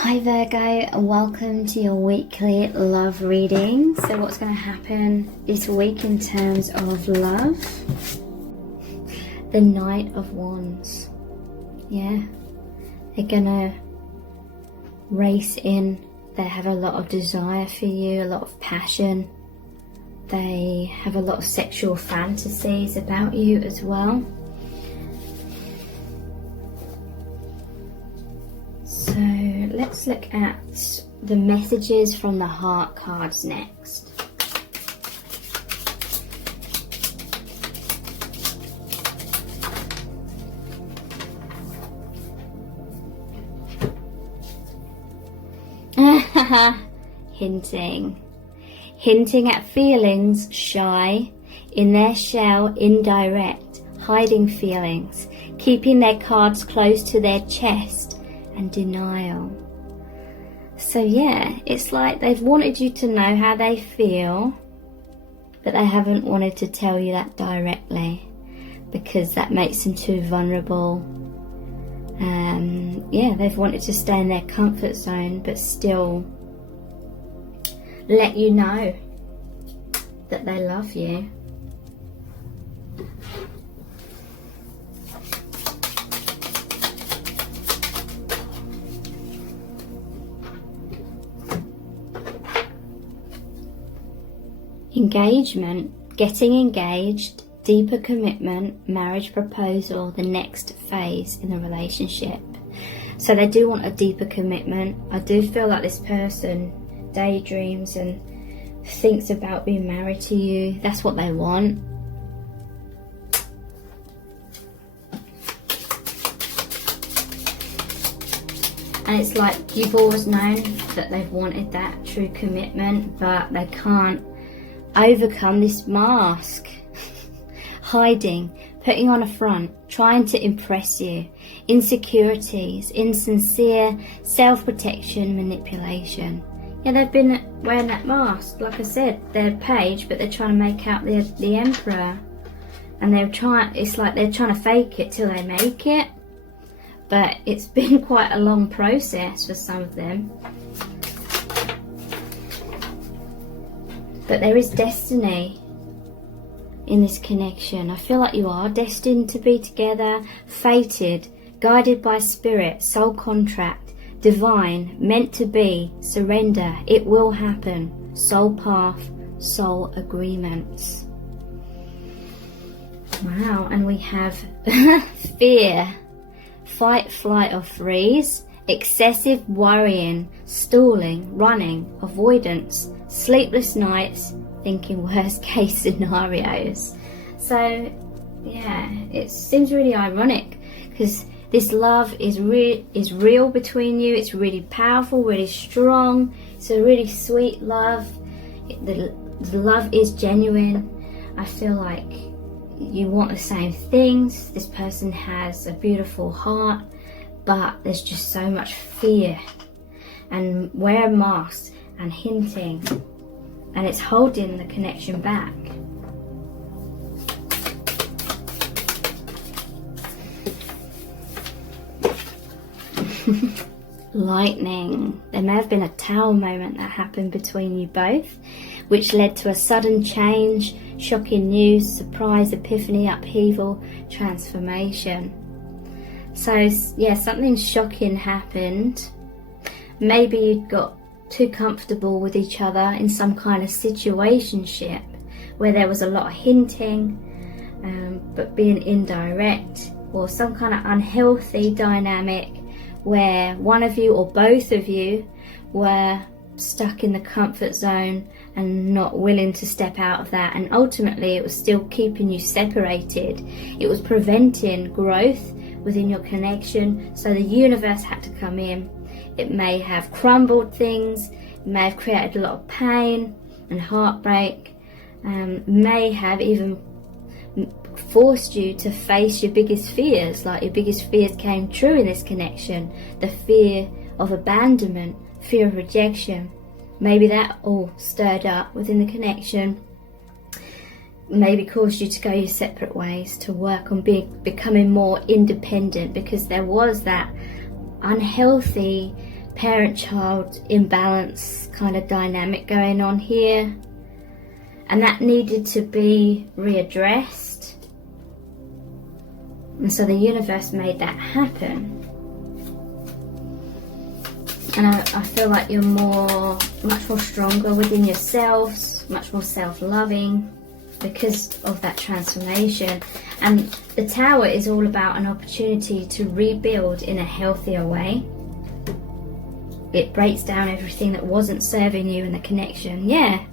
Hi Virgo, and welcome to your weekly love reading. So what's going to happen this week in terms of love? The Knight of Wands. Yeah, they're going to race in. They have a lot of desire for you, a lot of passion. They have a lot of sexual fantasies about you as well. So let's look at the messages from the heart cards next. Hinting at feelings, shy, in their shell, indirect, hiding feelings, keeping their cards close to their chest, and denial. So yeah, it's like they've wanted you to know how they feel, but they haven't wanted to tell you that directly because that makes them too vulnerable. Yeah, they've wanted to stay in their comfort zone but still let you know that they love you. Engagement, getting engaged, deeper commitment, marriage proposal, the next phase in the relationship. So they do want a deeper commitment. I do feel like this person daydreams and thinks about being married to you. That's what they want. And it's like you've always known that they've wanted that true commitment, but they can't overcome this mask. Hiding, putting on a front, trying to impress you, insecurities, insincere self-protection, manipulation. Yeah, they've been wearing that mask. Like I said, they're Page, but they're trying to make out the Emperor. And it's like they're trying to fake it till they make it. But it's been quite a long process for some of them. But there is destiny in this connection. I feel like you are destined to be together, fated, guided by spirit, soul contract, divine, meant to be, surrender, it will happen, soul path, soul agreements. Wow, and we have fear, fight, flight or freeze, excessive worrying, stalling, running, avoidance, sleepless nights, thinking worst case scenarios. So yeah, it seems really ironic because this love is real between you. It's really powerful, really strong. It's a really sweet love. The love is genuine. I feel like you want the same things. This person has a beautiful heart, but there's just so much fear and wear masks and hinting, and it's holding the connection back. Lightning. There may have been a tower moment that happened between you both, which led to a sudden change, shocking news, surprise, epiphany, upheaval, transformation. So yeah, something shocking happened. Maybe you got too comfortable with each other in some kind of situationship where there was a lot of hinting, but being indirect, or some kind of unhealthy dynamic where one of you or both of you were stuck in the comfort zone and not willing to step out of that, and ultimately it was still keeping you separated. It was preventing growth within your connection, so the universe had to come in. It may have crumbled things, it may have created a lot of pain and heartbreak, may have even forced you to face your biggest fears, like your biggest fears came true in this connection. The fear of abandonment, fear of rejection, maybe that all stirred up within the connection, maybe caused you to go your separate ways, to work on becoming more independent, because there was that unhealthy parent-child imbalance kind of dynamic going on here, and that needed to be readdressed, and so the universe made that happen. And I feel like you're much more stronger within yourselves, much more self-loving because of that transformation. And the Tower is all about an opportunity to rebuild in a healthier way. It breaks down everything that wasn't serving you in the connection. Yeah.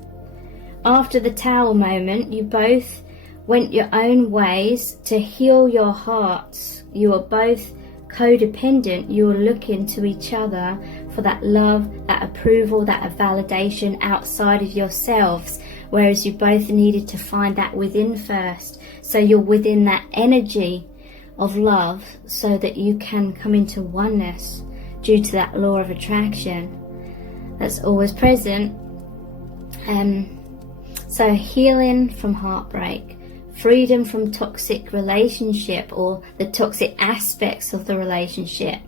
After the Tower moment, you both went your own ways to heal your hearts. You were both codependent. You were looking to each other for that love, that approval, that validation outside of yourselves, whereas you both needed to find that within first. So you're within that energy of love so that you can come into oneness due to that law of attraction that's always present. So healing from heartbreak, freedom from toxic relationship or the toxic aspects of the relationship,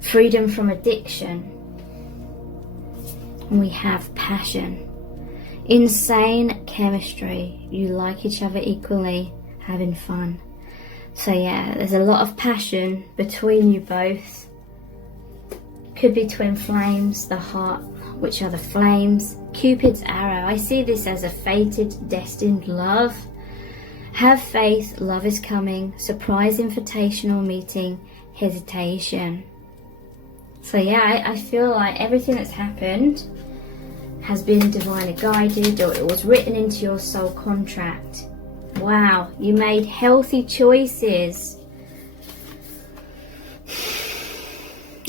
freedom from addiction. And we have passion, insane chemistry. You like each other equally, having fun. So yeah, there's a lot of passion between you both. Could be twin flames, the heart, which are the flames. Cupid's arrow, I see this as a fated, destined love. Have faith, love is coming. Surprise invitation or meeting, hesitation. So yeah, I feel like everything that's happened has been divinely guided, or it was written into your soul contract. Wow, you made healthy choices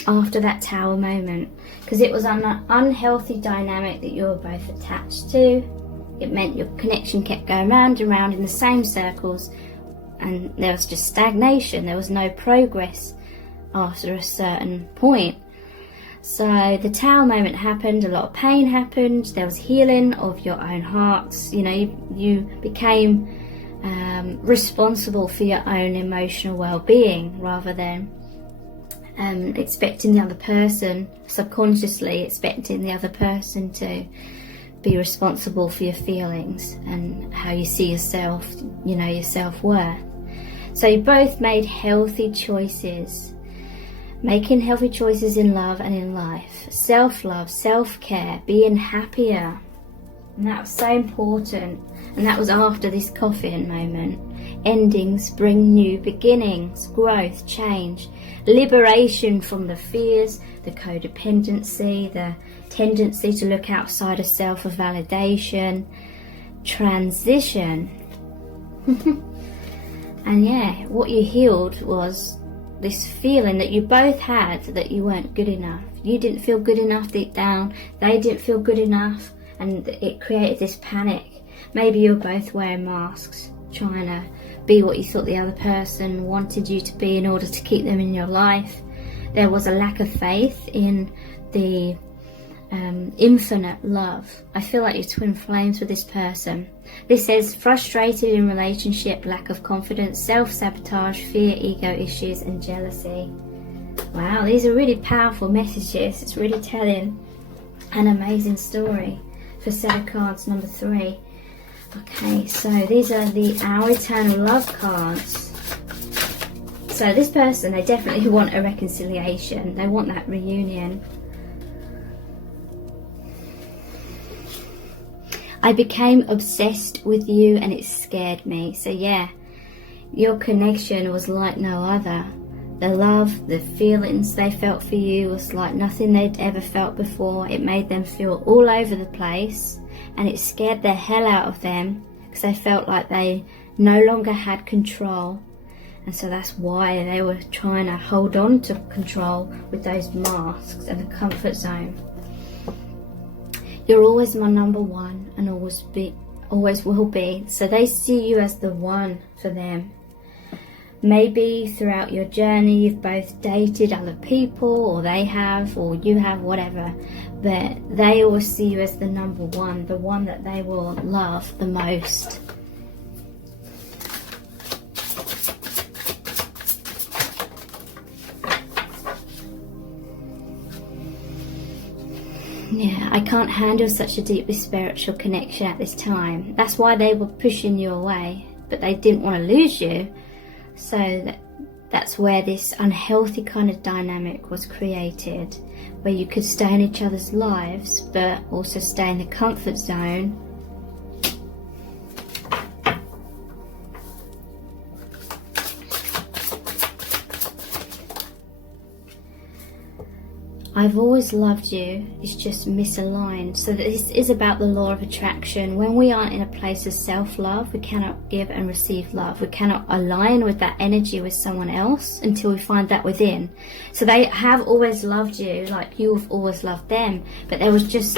after that Tower moment, because it was an unhealthy dynamic that you were both attached to. It meant your connection kept going round and round in the same circles, and there was just stagnation. There was no progress after a certain point. So the Tower moment happened, a lot of pain happened, there was healing of your own hearts. You know, you became responsible for your own emotional well-being, rather than expecting the other person, subconsciously expecting the other person to be responsible for your feelings and how you see yourself, you know, your self-worth. So you both made healthy choices. Making healthy choices in love and in life. Self-love, self-care, being happier. And that was so important. And that was after this coffin moment. Endings bring new beginnings, growth, change, liberation from the fears, the codependency, the tendency to look outside of self for validation, transition. And yeah, what you healed was this feeling that you both had that you weren't good enough. You didn't feel good enough deep down, they didn't feel good enough, and it created this panic. Maybe you were both wearing masks, trying to be what you thought the other person wanted you to be in order to keep them in your life. There was a lack of faith in the infinite love. I feel like you're twin flames with this person. This says frustrated in relationship, lack of confidence, self-sabotage, fear, ego issues and jealousy. Wow, these are really powerful messages. It's really telling an amazing story for set of cards number 3. Okay, so these are our eternal love cards. So this person, they definitely want a reconciliation. They want that reunion. I became obsessed with you and it scared me. So yeah, your connection was like no other. The love, the feelings they felt for you was like nothing they'd ever felt before. It made them feel all over the place, and it scared the hell out of them because they felt like they no longer had control. And so that's why they were trying to hold on to control with those masks and the comfort zone. You're always my number one and always will be. So they see you as the one for them. Maybe throughout your journey you've both dated other people, or they have, or you have, whatever. But they always see you as the number one, the one that they will love the most. Yeah, I can't handle such a deeply spiritual connection at this time. That's why they were pushing you away, but they didn't want to lose you. So that's where this unhealthy kind of dynamic was created, where you could stay in each other's lives, but also stay in the comfort zone. I've always loved you, it's just misaligned. So this is about the law of attraction. When we aren't in a place of self-love, we cannot give and receive love. We cannot align with that energy with someone else until we find that within. So they have always loved you, like you've always loved them, but there was just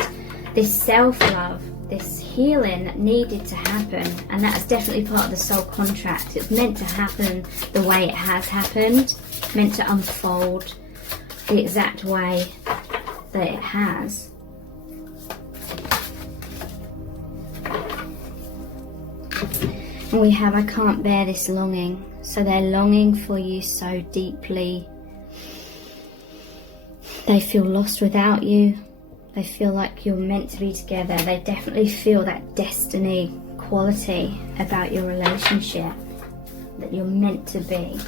this self-love, this healing that needed to happen, and that is definitely part of the soul contract. It's meant to happen the way it has happened, meant to unfold the exact way that it has. And we have, I can't bear this longing. So they're longing for you so deeply. They feel lost without you. They feel like you're meant to be together. They definitely feel that destiny quality about your relationship, that you're meant to be.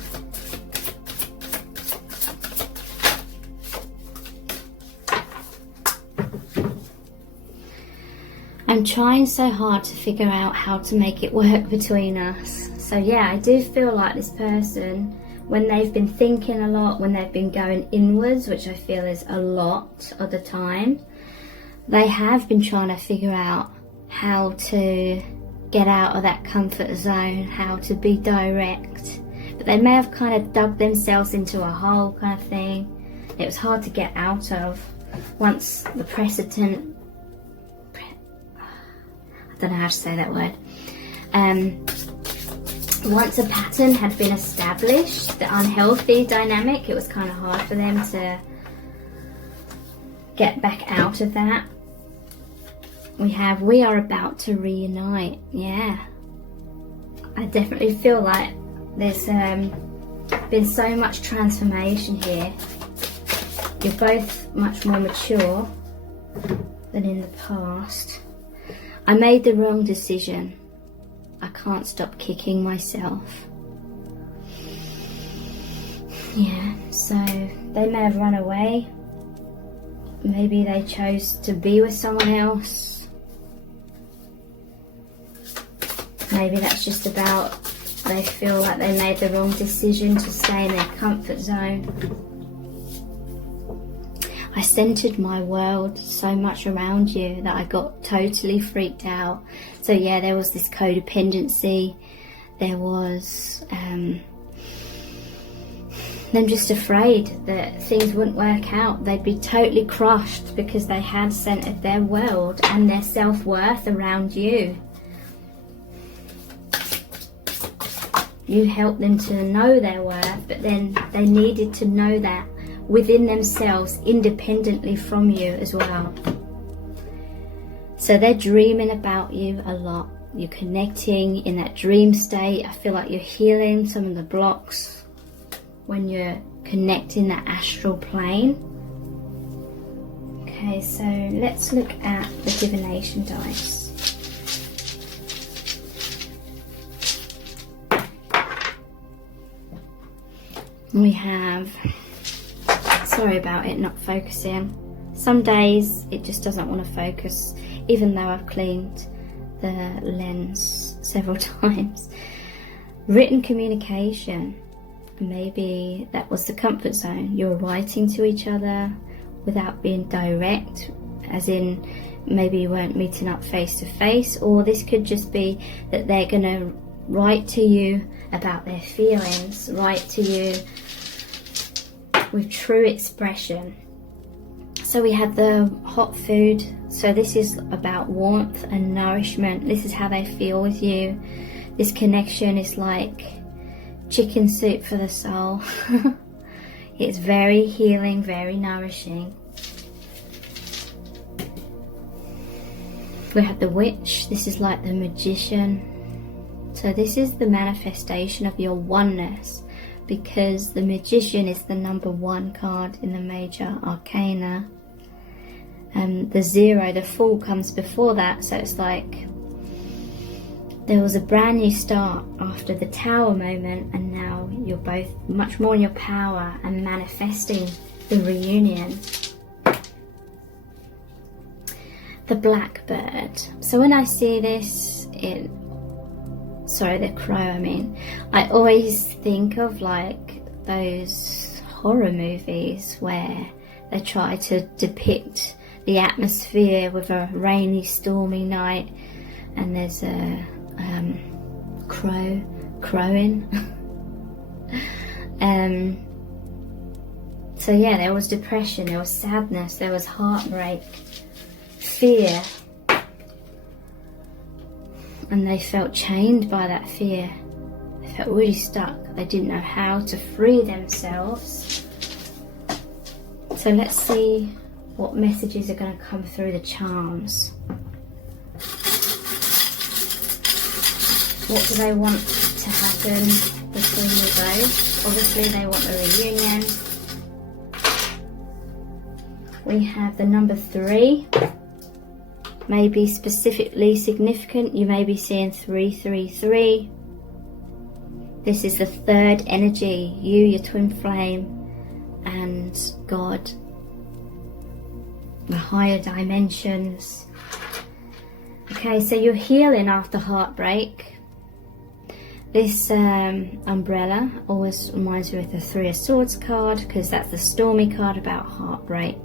I'm trying so hard to figure out how to make it work between us. So yeah, I do feel like this person, when they've been thinking a lot, when they've been going inwards, which I feel is a lot of the time, they have been trying to figure out how to get out of that comfort zone, how to be direct. But they may have kind of dug themselves into a hole kind of thing. It was hard to get out of once the precedent, I don't know how to say that word. Once a pattern had been established, the unhealthy dynamic, it was kind of hard for them to get back out of that. We are about to reunite. Yeah, I definitely feel like there's been so much transformation here. You're both much more mature than in the past. I made the wrong decision. I can't stop kicking myself. Yeah, so they may have run away. Maybe they chose to be with someone else. Maybe that's just about they feel like they made the wrong decision to stay in their comfort zone. I centered my world so much around you that I got totally freaked out. So yeah, there was this codependency. There was them just afraid that things wouldn't work out. They'd be totally crushed because they had centered their world and their self-worth around you. You helped them to know their worth, but then they needed to know that within themselves, independently from you as well. So they're dreaming about you a lot. You're connecting in that dream state. I feel like you're healing some of the blocks when you're connecting that astral plane. Okay, so let's look at the divination dice. We have, sorry about it not focusing. Some days it just doesn't want to focus, even though I've cleaned the lens several times. Written communication. Maybe that was the comfort zone. You're writing to each other without being direct, as in maybe you weren't meeting up face to face, or this could just be that they're going to write to you about their feelings, write to you with true expression. So we have the hot food. So this is about warmth and nourishment. This is how they feel with you. This connection is like chicken soup for the soul. It's very healing, very nourishing. We have the witch. This is like the magician. So this is the manifestation of your oneness, because the magician is the number 1 card in the major arcana. the 0, the Fool, comes before that. So it's like there was a brand new start after the Tower moment, and now you're both much more in your power and manifesting the reunion. The Blackbird. So when I see this, the crow, I always think of like those horror movies where they try to depict the atmosphere with a rainy, stormy night, and there's a crowing. So yeah, there was depression, there was sadness, there was heartbreak, fear, and they felt chained by that fear. They felt really stuck. They didn't know how to free themselves. So let's see what messages are going to come through the charms. What do they want to happen between you both? Obviously they want a reunion. We have the number 3. Maybe specifically significant. You may be seeing 333. This is the 3rd energy. You, your twin flame, and God. The higher dimensions. Okay, so you're healing after heartbreak. This umbrella always reminds me of the 3 of Swords card, because that's the stormy card about heartbreak.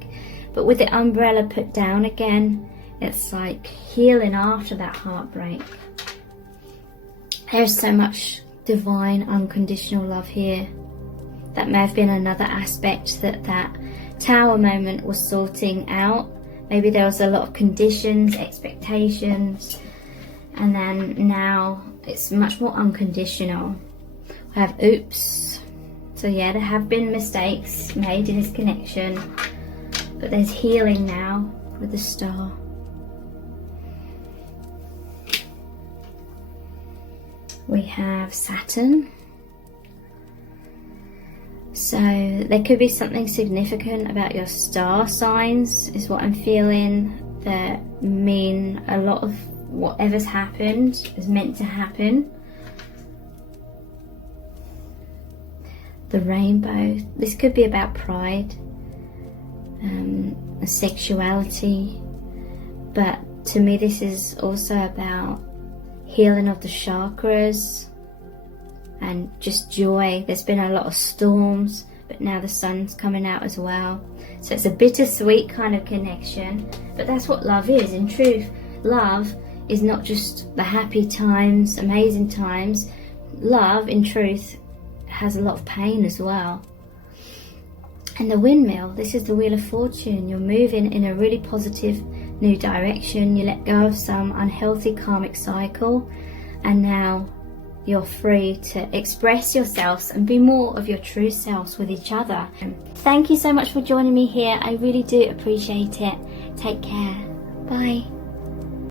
But with the umbrella put down again, it's like healing after that heartbreak. There's so much divine unconditional love here. That may have been another aspect that Tower moment was sorting out. Maybe there was a lot of conditions, expectations, and then now it's much more unconditional. I have oops. So yeah, there have been mistakes made in this connection, but there's healing now with the Star. We have Saturn. So there could be something significant about your star signs, is what I'm feeling, that mean a lot of whatever's happened is meant to happen. The Rainbow. This could be about pride, sexuality, but to me this is also about healing of the chakras and just joy. There's been a lot of storms, but now the sun's coming out as well. So it's a bittersweet kind of connection, but that's what love is. In truth, love is not just the happy times, amazing times. Love, in truth, has a lot of pain as well. And the Windmill, this is the Wheel of Fortune. You're moving in a really positive new direction. You let go of some unhealthy karmic cycle, and now you're free to express yourselves and be more of your true selves with each other. Thank you so much for joining me here. I really do appreciate it. Take care. Bye.